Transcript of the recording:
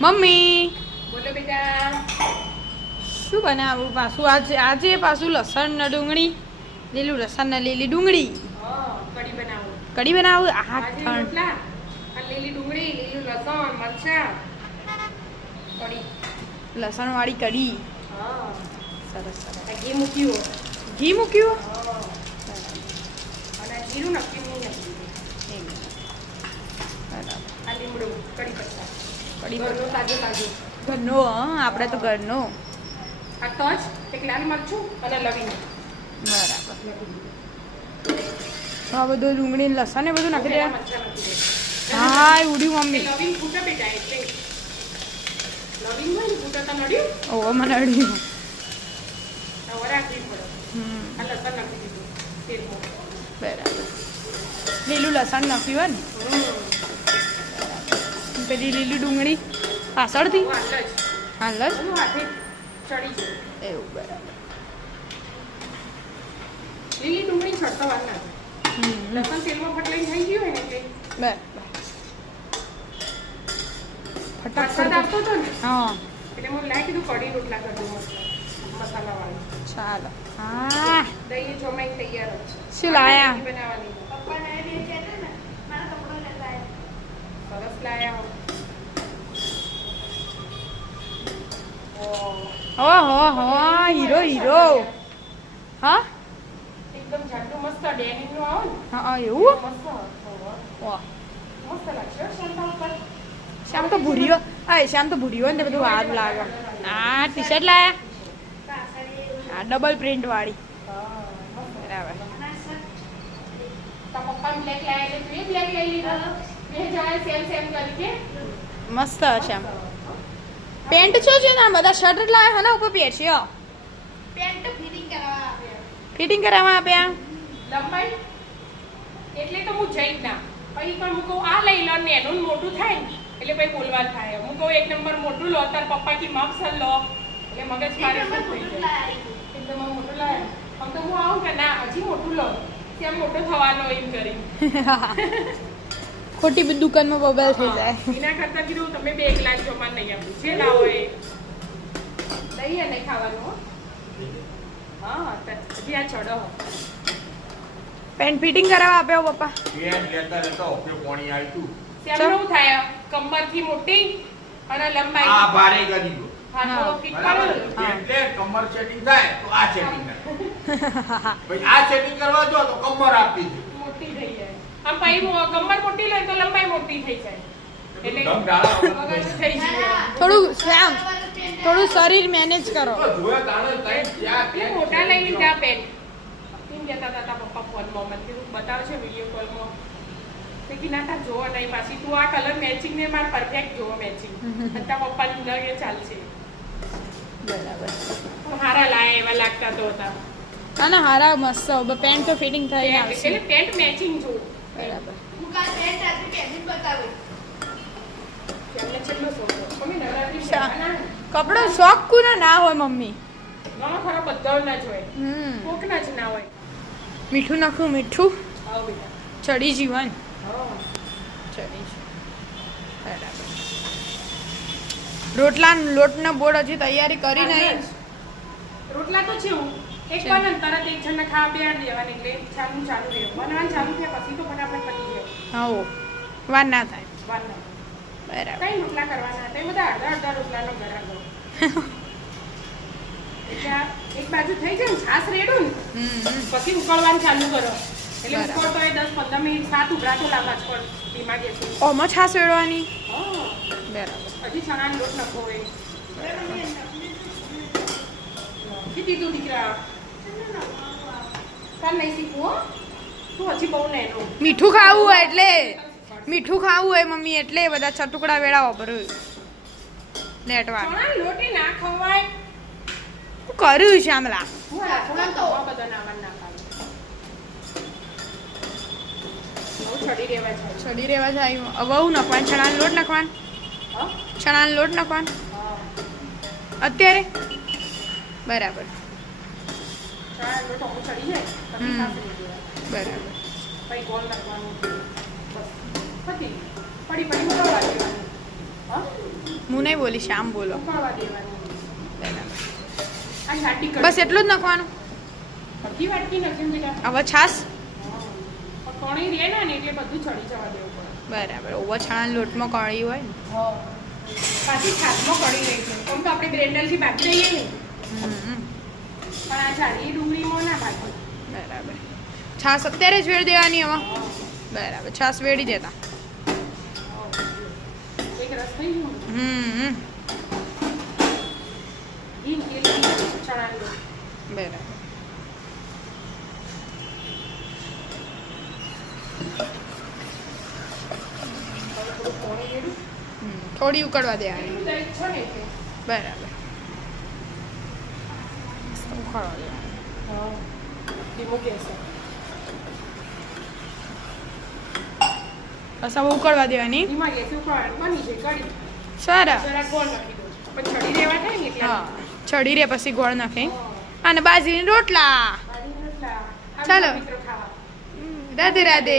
Mummy બોલો બેટા. શું બનાવું પાછું આજે પાછું લસણ ને ડુંગળી, લીલું લસણ ને લીલી ડુંગળી. કઢી બનાવો. કઢી બનાવું. આ આજે ઠંડ રોટલા અને લીલી ડુંગળી, લીલું લસણ, મરચાં, કઢી. લસણ વાળી કઢી. હા. સરસ સરસ. આ ઘી મૂક્યું. ઘી મૂક્યું. અને જીરું નાખ્યું નહીં નાખ્યું. બરાબર. આ લીમડું, કઢી પત્તા. કઢી ઘરનો તાજો તાજો. ઘરનો. હા, આપણે તો ઘરનો. આ તજ, એક લાલ મરચું અને લવિંગ. બરાબર. આ બધું ડુંગળી ને લસણ ને બધું નાખી દે. મરચાં નાખી દે. હા ઉડ્યું મમ્મી. લવિંગ ફૂટે બેટા એટલે. લવિંગ હોય ને ફૂટે તો નડ્યું. ઓ મને અડ્યું. હવે રાખવી પડે. આ લસણ નાખી દીધું તેલમાં. બરાબર. લીલું લસણ નાખ્યું હોય ને. પેલી લીલી ડુંગળી પાછળથી હાલ જ. હાલ જ બધું હાથે ચડી જાય. એવું. બરાબર. લીલી ડુંગળી છડતો વાર ના લસણ તેલમાં ફટલાઈ થઈ ગયું હોય ને એટલે બરાબર. વરસાદ ફટાફટ. આવતો હતો ને હા એટલે હું લાવી કીધું કઢી રોટલા કરી દઉં મસાલાવાળી. ચાલો. હા દહીં જમાઈ તૈયાર જ છે. શું લાયા? કઢી બનાવવાની. સરસ લાયા. ઓહો હો હીરો હીરો. હા એકદમ જાડું મસ્ત ડેનિમનું આવે ને હા એવું. મસ્ત વાહ મસ્ત લાગશે હો શાંતા ઉપર. શ્યામ તો ભૂરીઓ. હા શ્યામ તો ભૂરીઓ ને બધું વાર લાગે. આ ટી શર્ટ લાયા. આ ડબલ પ્રિન્ટ વાળી. બરાબર. તો પપ્પાને બ્લેક લાયા એટલે તું એ બ્લેક લઈ લીધો. બે જણાએ સેમ સેમ કરી કે મસ્ત છે આમ. પેન્ટ છે ને બધા શર્ટ લાયા હે ને ઉપર પહેરશે. પેન્ટ ફિટિંગ કરાવવા આપ્યા. ફિટિંગ કરાવવા આપ્યા. લંબાઈ એટલે તો હું જઈ જ ના પછી પણ હું કહું આ લઈ લો ને એનું મોટું થાય ને એટલે પછી બોલવા થાય. હું કહું એક નંબર મોટું લો તાર પપ્પા કી માપસર લો એટલે મગજ મારે શું થઈ જાય. એકદમ મોટું લાયા. આમ તો હું આવું કે ના હજી મોટું લો કેમ મોટો થવાનો એમ કરી. ખોટી બધી દુકાનમાં બબલ થઈ જાય. એના કરતા કીધું તમે 2 ગ્લાસ જમા નહીં આપું જે લાવો એ લઈએ નહીં ખાવાનું હો. હા હજી આ ચડો પેન્ટ ફિટિંગ કરાવવા આપ્યો પપ્પા. પેન લેતા લેતા ઓકે પાણી આવ્યું શેમનું થાય કમરથી મોટી અને લંબાઈ આ ભારે કરી દો હા તો ફિટ બરાબર કરો. એટલે કમર સેટિંગ થાય તો આ સેટિંગ થાય ભાઈ આ સેટિંગ કરવા જો તો કમર આપી દે મોટી થઈ જાય. આમ પછી કમર મોટી લે તો લંબાઈ મોટી થઈ જાય એટલે દમ ડાળા મગજ થઈ જાય. થોડું શ્યામ થોડું શરીર મેનેજ કરો. ધોયા તાણે તઈ ત્યાં મેં પેન મોટા લઈ લીધા પેન કેમ કહેતા હતા પપ્પા ફોનમાં મને કીધું બતાવશે વિડીયો કોલમાં તે કી ના તાર જોવો નહીં પાછી તું આ કલર મેચિંગ ને માર પરફેક્ટ જોવો મેચિંગ તારા પપ્પાની લગે ચાલશે. બરાબર. પણ હારા લાયા એવા લાગતા તો હતા. અને હારા મસ્ત પેન્ટ તો ફિટિંગ થઈ આવશે. એટલે પેન્ટ મેચિંગ જો બરાબર. એમને છેલ્લો શોખ મમ્મી નવરાત્રી શા- પહેરવાના કપડો શોખ કોને ના હોય મમ્મી. ઘણો ખરો બધા ના જ હોય કોકના જ ના હોય. મીઠું નાખું મીઠું આવો બેટા ચડી જીવન હા ચડી જ. બરાબર. રોટલા લોટના બોર્ડ હજી તૈયારી કરી નહીં. રોટલા તો છે હું એક બને ને તરત એક જણને ખાવા બેહાડી દેવાની એટલે ચાલુ રહે બનાવવાનું ચાલુ થયા પછી તો ફટાફટ પતી જાય. હા વાર ના થાય. વાર ના બરાબર. કઈ રોટલા કરવાના હતા એ બધા અડધા રોટલાનો ગરાગો એટલે આ એક બાજુ થઈ જાય ને છાસ રેડું ને પછી ઉકળવાનું ચાલુ કરો એટલે બરાબર. ઉકળતો એ 10-15 મિનિટ સાત ઉભરાતો લાવવા જ પણ ધીમા ગેસે. ઓમાં છાસ વેડવાની. હા બરાબર. હજી ચણાનો લોટ નખો હોય કીધી તું દીકરા કાલ નહીં શીખવું હો તું હજી બહુ નેનો. મીઠું ખાવું હોય એટલે મીઠું ખાવું હોય મમ્મી એટલે બધા ચટુકડા વેળાવો પર લેટવા ચણાનો લોટ ય ના ખવાય. હું કર્યું છે આમલા. હું આ થોડા તો બધા નામાં ના ખાવ બહુ છડી રહેવા જાય. છડી રેવા જાય હવે હું નાખવાનું ચણાનો લોટ નાખવાનો. હા ચણાનો લોટ નાખવાનો હા અત્યારે. બરાબર. ચણાનો લોટ અમુક ચડી જાય પછી સાસરી દેવાય. બરાબર. પછી ગોળ નાખવાનું બસ પતી પડી ઉકળવા દેવાનું. હા હું નહીં બોલી શ્યામ બોલો ઉકળવા દેવાની આ જાડી કરી બસ એટલું જ નાખવાનું બધી વાટકી નાખી બેટા હવે છાશ તણી રે ને એટલે બધું ચડી જવા દેવું પડે બરાબર ઓવા છાણા લોટમાં કળી હોય ને પાછી છાશમાં કળી રહી છે કેમ તો આપણે બ્રેન્ડલથી બાકી દઈએ ને હમ, પણ આ જાડી ડુંગળીમાં ના બાકી બરાબર છાશ અત્યારે જ વેળ દેવાની હવે બરાબર છાશ વેડી દેતા એક રસ થઈ ગયું હમ ઘી તેલ ચણા લોટ બરાબર થોડું પાણી રેડું થોડી ઉકળવા દેવાની દહીં છે ને એટલે બરાબર મસ્ત ઉકળવા દેવાની ધીમો ગેસ બસ હવે ઉકળવા દેવાની ધીમા ગેસ ઉપર બની છે કઢી સરસ જરા ગોળ નાખી દો પછી છડી દેવા થાય ને એટલે હા છડી રે પછી ગોળ નાખી અને બાજરીના રોટલા ચાલો ચાલો. મિત્રો ખાવા રાધે રાધે